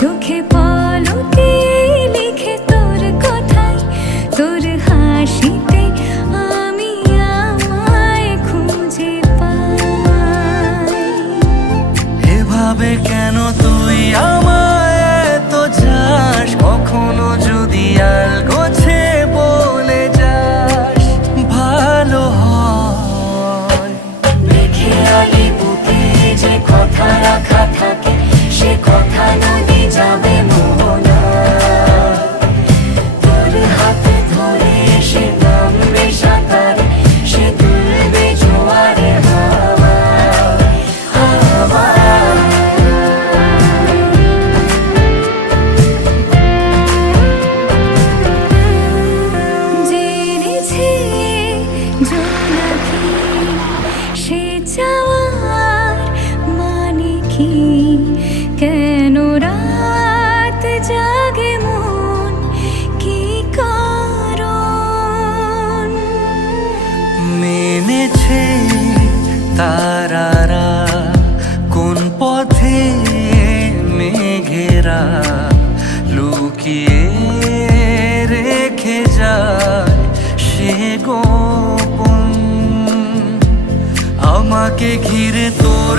চোখে পলকে লিখে তোর কথাই, তোর হাসিতে আমি আমায় খুঁজে পাই। এভাবে কেন তুই আমায় এত চাস, কখনো যদি আলগোছে বলে যাস ভালো হয়। লিখে আলি বুকে যে কথা রাখা থাকে, সে কথা নদী যাবে মোহনায়। তোর হাতে ধরে সে নামবে সাঁতারে, সে তুলবে জোয়ারে হাওয়ায় হাওয়ায়। জেনেছে জোনাকি সে চাওয়ার মানে কি, কেন রাত জাগে মন, কি কারণ? মেনেছে তারারা কোন পথে মেঘেরা লুকিয়ে রেখে যায় সে গোপন। আমাকে ঘিরে তোর